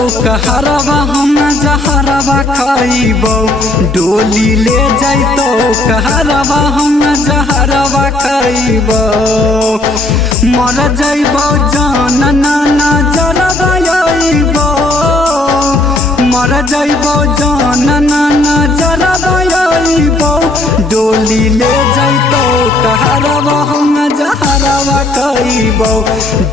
कहरवा हम जहरवा खइबो डोली ले जैतो कहरवा हम जहरवा खइबो मर जइबो जान ना जरवा आइबो मर जइबो जान ना जरवा आइबो डोली ले जैतो कहरवा हम जहरवा खइबो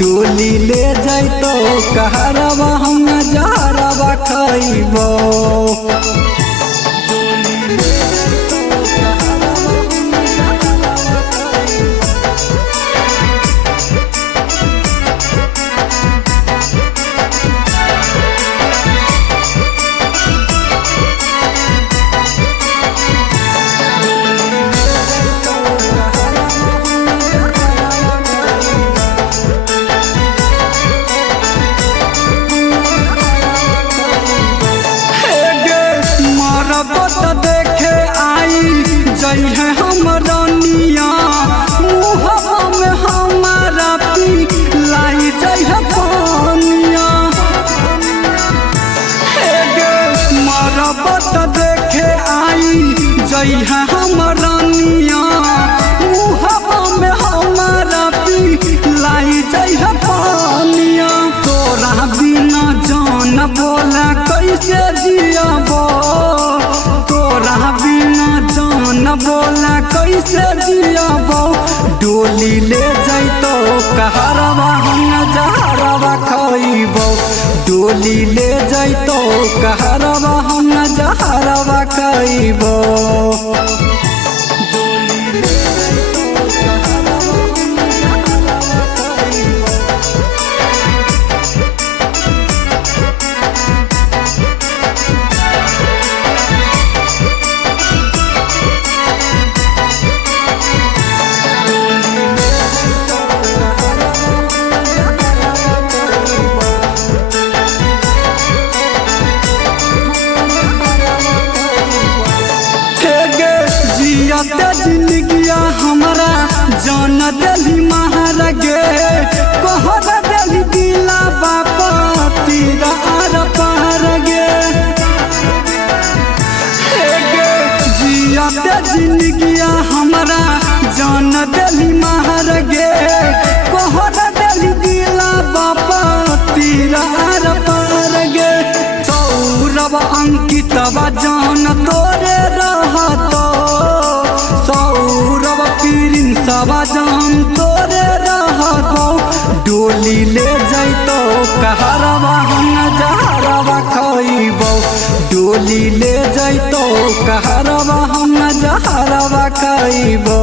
डोली ले जैतो कहरवा हम जहरवा खइबो। देखे आई जई है हम रानिया मुहवा में हमारा पी लाई जई है पानिया मरबत देखे आई जई है हम रानिया मुहवा में हमारा पी लाई जई है पानिया तोरा बिना जान बोला कैसे जियाबो तोरा बिना जान बोला कैसे जियाबो डोली ले जैतो कहरवा हम जहरवा खइबो डोली ले जैतो कहरवा हम जहरवा खइबो। जिंदगिया हमारा जान दिली महारा गे कहर दिली दिला बापा तीरा आर पार गे जिया जिंदगिया हमारा जान दिली महारा गे कहर दिली दिला बापा तीरा आर पार गे सौरव अंकितवा जान तोरे रहतो सौरव पीरिन सवा जान तोरे रहतो डोली ले जैतो कहरवा हम जहरवा खइबो डोली ले जैतो कहरवा हम जहरवा खइबो।